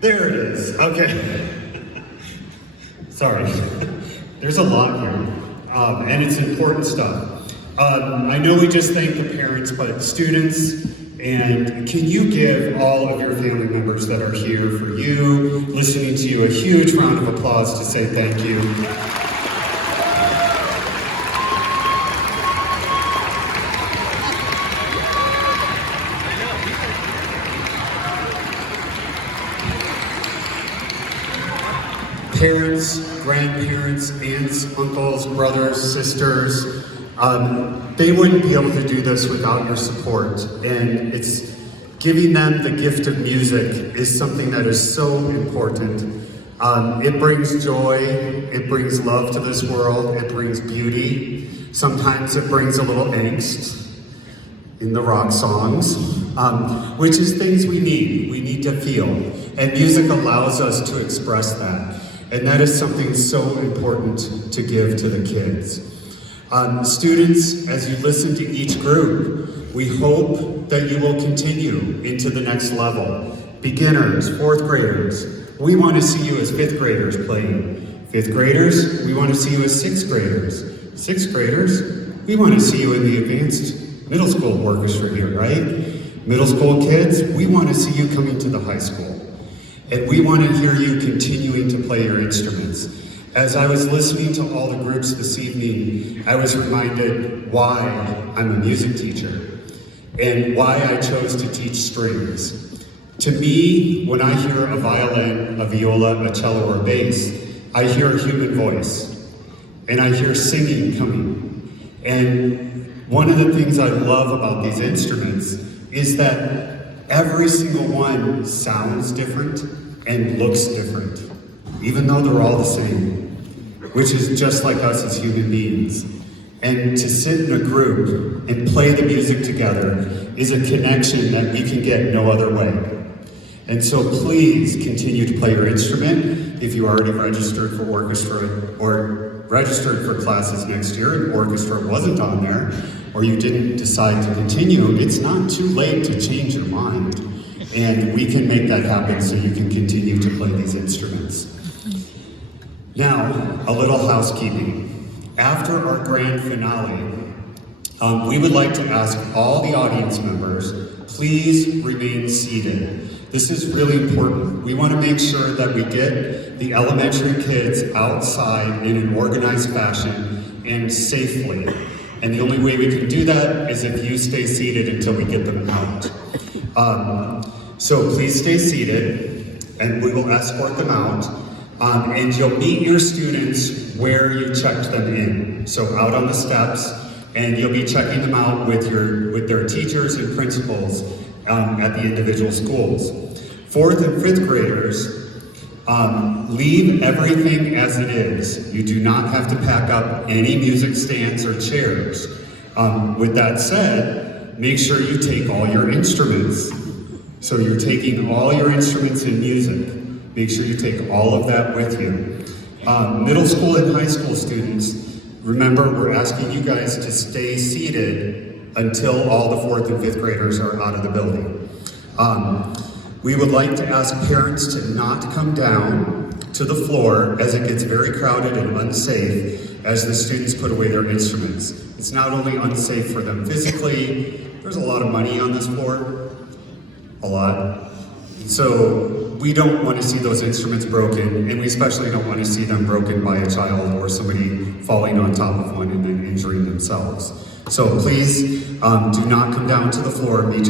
There it is, okay. Sorry, there's a lot here, and it's important stuff. I know we just thanked the parents, but students, and can you give all of your family members that are here for you, listening to you, a huge round of applause to say thank you. Parents, grandparents, aunts, uncles, brothers, sisters, they wouldn't be able to do this without your support. And it's giving them the gift of music is something that is so important. It brings joy, it brings love to this world, it brings beauty. Sometimes it brings a little angst in the rock songs, which is things we need to feel. And music allows us to express that. And that is something so important to give to the kids. Students, as you listen to each group, we hope that you will continue into the next level. Beginners, fourth graders, we want to see you as fifth graders playing. Fifth graders, we want to see you as sixth graders. Sixth graders, we want to see you in the advanced middle school orchestra here, right? Middle school kids, we want to see you coming to the high school. And we want to hear you continuing to play your instruments. As I was listening to all the groups this evening, I was reminded why I'm a music teacher and why I chose to teach strings. To me, when I hear a violin, a viola, a cello, or bass, I hear a human voice and I hear singing coming. And one of the things I love about these instruments is that every single one sounds different and looks different, even though they're all the same, which is just like us as human beings. And to sit in a group and play the music together is a connection that we can get no other way. And so please continue to play your instrument. If you already registered for orchestra or registered for classes next year and orchestra wasn't on there, or you didn't decide to continue, it's not too late to change your mind. And we can make that happen so you can continue to play these instruments. Now, a little housekeeping. After our grand finale, we would like to ask all the audience members, please remain seated. This is really important. We want to make sure that we get the elementary kids outside in an organized fashion and safely. And the only way we can do that is if you stay seated until we get them out. So please stay seated and we will escort them out. And you'll meet your students where you checked them in. So out on the steps, and you'll be checking them out with their teachers and principals at the individual schools. Fourth and fifth graders, leave everything as it is. You do not have to pack up any music stands or chairs. With that said, make sure you take all your instruments. So you're taking all your instruments in music. Make sure you take all of that with you. Middle school and high school students, remember we're asking you guys to stay seated until all the fourth and fifth graders are out of the building. We would like to ask parents to not come down to the floor as it gets very crowded and unsafe as the students put away their instruments. It's not only unsafe for them physically, there's a lot of money on this floor, a lot. So we don't want to see those instruments broken, and we especially don't want to see them broken by a child or somebody falling on top of one and then injuring themselves. So please do not come down to the floor, meet your